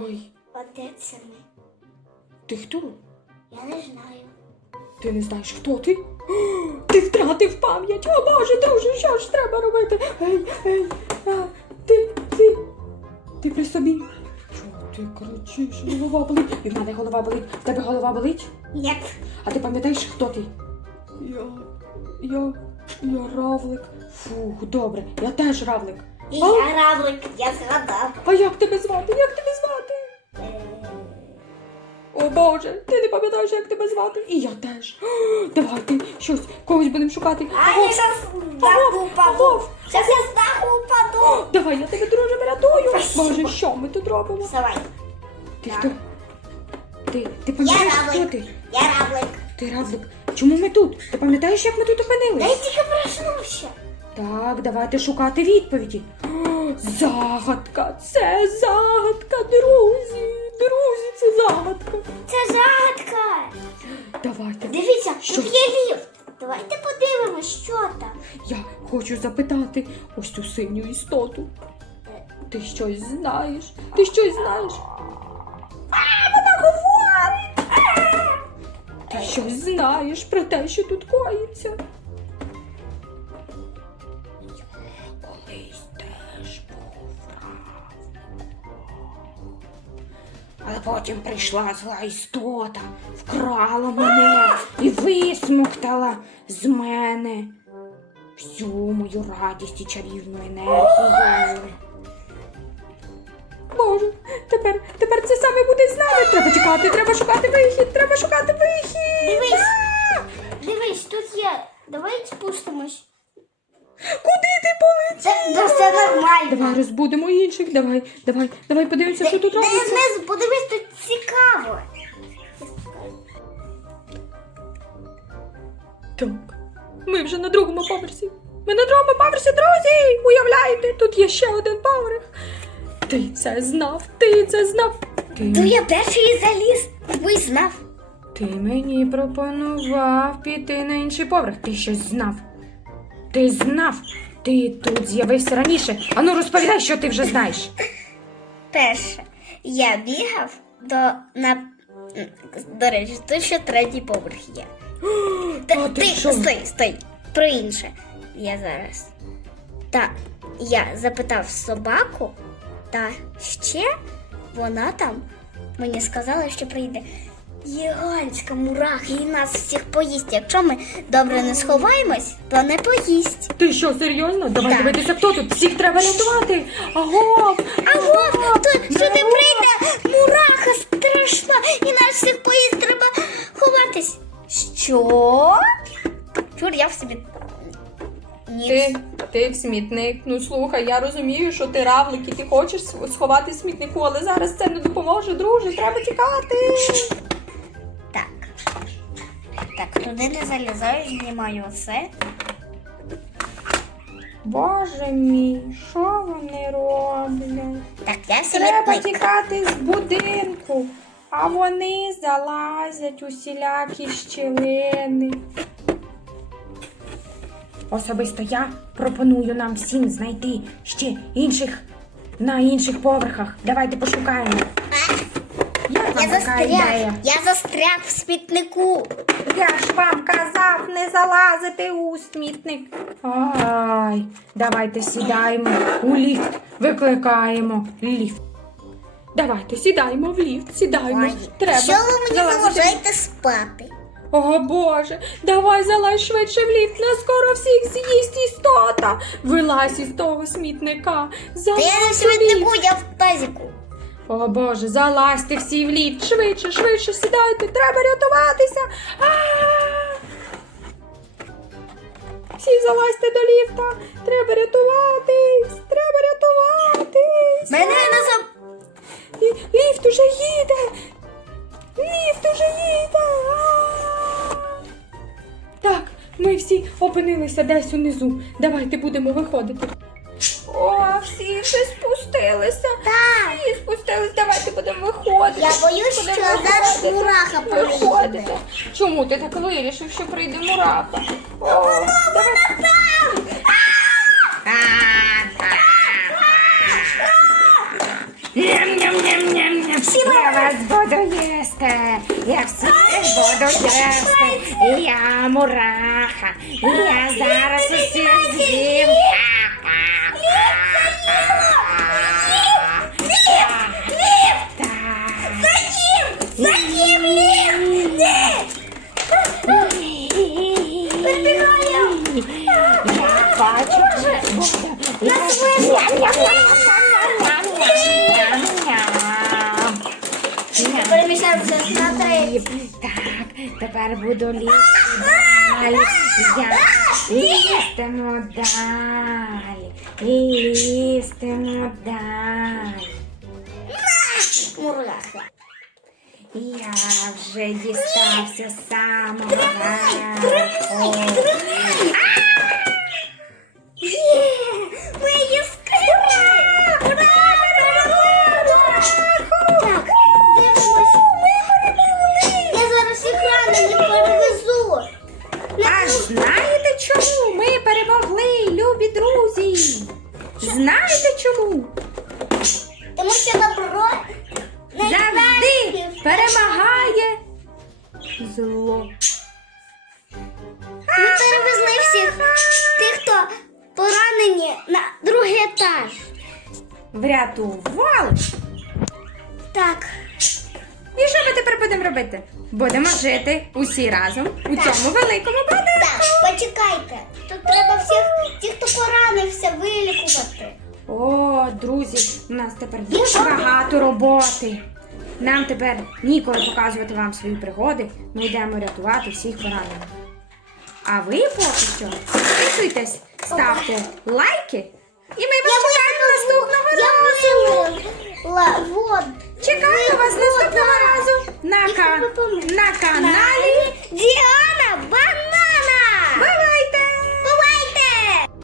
Ой, це ми? ти хто? Я не знаю. Ти не знаєш, хто ти? Ти втратив пам'ять. О Боже, друже, що ж треба робити? Ей, ей, а, ти, ти, ти при собі. Чого ти кричиш? Голова болить. І в мене голова болить. В тебе голова болить? Ні. А ти пам'ятаєш, хто ти? Я. Я. Я равлик. Фух, добре, я теж равлик. І А? я равлик, я згадав. А як тебе звати? Як тебе звати? Боже, ти не пам'ятаєш, як тебе звати? І я теж. Давайте щось, когось будемо шукати. А я зараз даху упаду. Зараз я з даху упаду. Давай, я тебе друже врятую. Боже, що ми тут робимо? Вставай. Ти хто? Ти, ти пам'ятаєш, хто ти? Я равлик. Ти равлик. Чому ми тут? Ти пам'ятаєш, як ми тут Я тільки проснувся. Так, давайте шукати відповіді. Загадка, це загадка, друзі. Друзі, це загадка. Це загадка. Давайте. Дивіться, Що? тут є ліфт. Давайте подивимось, що там. Я хочу запитати ось цю синю істоту. Ти щось знаєш? Ти щось знаєш? Вона говорить. Ти щось знаєш про те, що тут коїться? Потім прийшла зла істота, вкрала мене і висмоктала з мене всю мою радість і чарівну енергію. Боже, тепер, тепер це саме буде з нами. Треба чекати, треба шукати Давай, давай, давай подивимося, що тут робиться. знизу, подивись, тут цікаво. Так. Ми вже на другому поверсі. Ми на другому поверсі, друзі! Уявляєте, тут є ще один поверх. Ти це знав, ти це знав. Ти, То я перший заліз, ви знав. ти мені пропонував піти на інший поверх. Ти щось знав. Ти знав. Ти тут з'явився раніше. Ану, розповідай, що ти вже знаєш. Перше, я бігав до на. До речі, тут ще третій поверх є. Та, ти ти що? стой, стой. Про інше. Я зараз. Так, я запитав собаку, та ще вона там мені сказала, що прийде гігантська мураха і нас всіх поїсть. Якщо ми добре не сховаємось, то не поїсть. Ти що, серйозно? Давай Так. дивитися, хто тут. Всіх треба рятувати. Агов! Аго, то сюди прийде мураха страшна, і нас всіх поїсть треба ховатись. Що? Чур, я в собі. Ні. Ти, ти в смітник. Ну слухай, я розумію, що ти равлик і ти хочеш сховати в смітнику, але зараз це не допоможе, друже. Треба тікати. Так. Туди не залізаю, знімаю все. Боже мій, що вони роблять? Так, я Треба смітник. тікати з будинку, а вони залазять усілякі щілини. Особисто я пропоную нам всім знайти ще інших на інших поверхах. Давайте пошукаємо. Я застряг. Я застряг в смітнику. Я ж вам казав не залазити у смітник. Ай, давайте сідаємо у ліфт. Викликаємо ліфт. Давайте сідаємо в ліфт, сідаємо. Ой, Треба Що ви мені залазити. заважаєте спати? О Боже, давай залазь швидше в ліфт, нас скоро всіх з'їсть істота. Вилазь із того смітника. Та Залазь я не в смітнику, я в тазіку. О Боже, залазьте всі в ліфт, швидше, швидше сідайте, треба рятуватися. А! Всі залазьте до ліфта, треба рятуватись, треба рятуватись. Мене не Ліфт уже їде. Ліфт уже їде. А! Так, ми всі опинилися десь унизу. Давайте будемо виходити. О, всі вже спустилися. Так. Всі спустились, давайте будемо виходити. Я боюсь, Будемо що зараз виходити. мураха прийде. Чому ти так вирішив, що прийде мураха? О, давай. Ням-ням-ням-ням-ням. Я вас буду їсти. Я всіх буду їсти. Я мураха. Я Я хочу. Переміщаємося смотри. Так, тепер буду лізти далі. Я лізтиму далі. Лізтиму далі. Мураха. Я вже дістався самого Перемагає зло. Ми перевезли всіх тих, хто поранені на другий етаж. Врятували. Так. І що ми тепер будемо робити? Будемо жити усі разом у цьому великому будинку. Так, почекайте. Тут треба всіх, ті, хто поранився, вилікувати. О, друзі, у нас тепер дуже багато роботи. Нам тепер ніколи показувати вам свої пригоди. Ми йдемо рятувати всіх поранених. А ви поки що підписуйтесь, ставте лайки, і ми вас чекаємо наступного разу. Чекаю вас наступного разу на, на каналі Діана Банана.